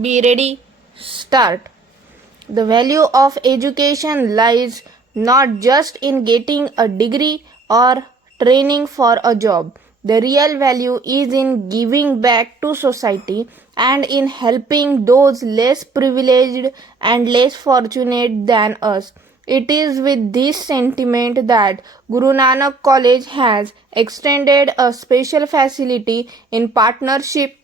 Be ready, start. The value of education lies not just in getting a degree or training for a job. The real value is in giving back to society and in helping those less privileged and less fortunate than us. It is with this sentiment that Guru Nanak College has extended a special facility in partnership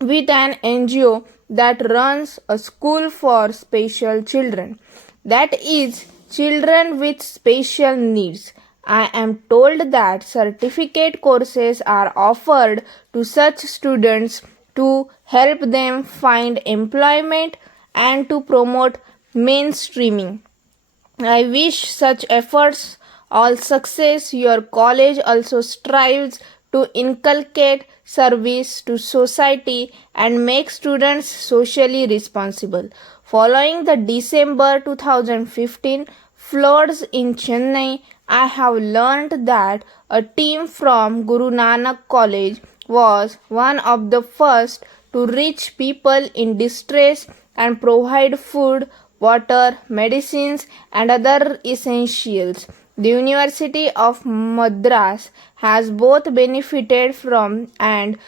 with an NGO that runs a school for special children. That is, children with special needs. I am told that certificate courses are offered to such students to help them find employment and to promote mainstreaming. I wish such efforts all success. Your college also strives to inculcate service to society and make students socially responsible. Following the December 2015 floods in Chennai, I have learned that a team from Guru Nanak College was one of the first to reach people in distress and provide food, water, medicines, and other essentials. The University of Madras has both benefited from and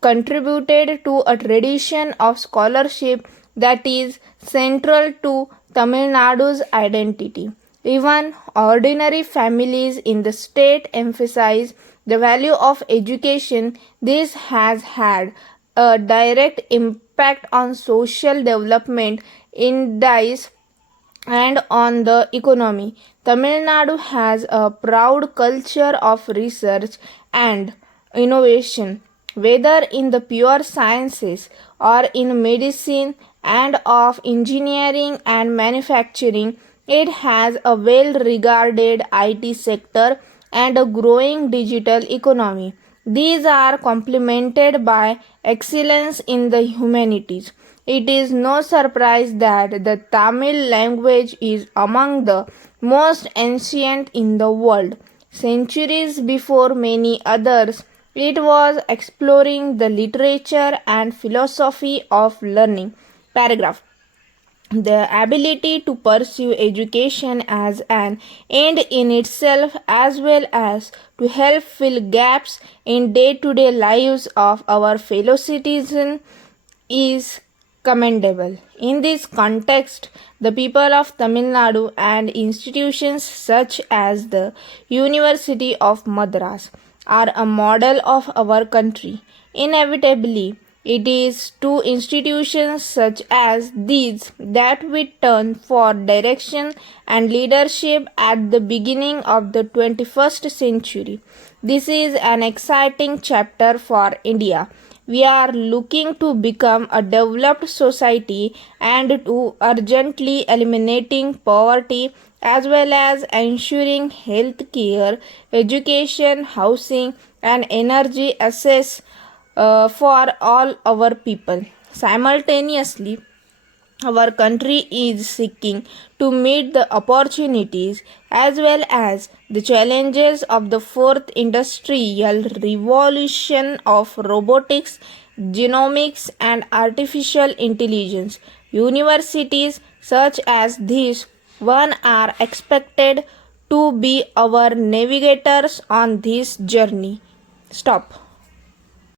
contributed to a tradition of scholarship that is central to Tamil Nadu's identity. Even ordinary families in the state emphasize the value of education. This has had a direct impact on social development in DICE and on the economy. Tamil Nadu has a proud culture of research and innovation, whether in the pure sciences or in medicine and of engineering and manufacturing. It has a well regarded IT sector and a growing digital economy. These are complemented by excellence in the humanities. It is no surprise that the Tamil language is among the most ancient in the world. Centuries before many others, it was exploring the literature and philosophy of learning. Paragraph. The ability to pursue education as an end in itself, as well as to help fill gaps in day to day lives of our fellow citizens, is commendable. In this context, the people of Tamil Nadu and institutions such as the University of Madras are a model of our country. Inevitably, it is to institutions such as these that we turn for direction and leadership at the beginning of the 21st century. This is an exciting chapter for India. We are looking to become a developed society and to urgently eliminating poverty as well as ensuring health care, education, housing, and energy access for all our people. Simultaneously, our country is seeking to meet the opportunities as well as the challenges of the fourth industrial revolution of robotics, genomics, and artificial intelligence. Universities such as this one are expected to be our navigators on this journey. Stop.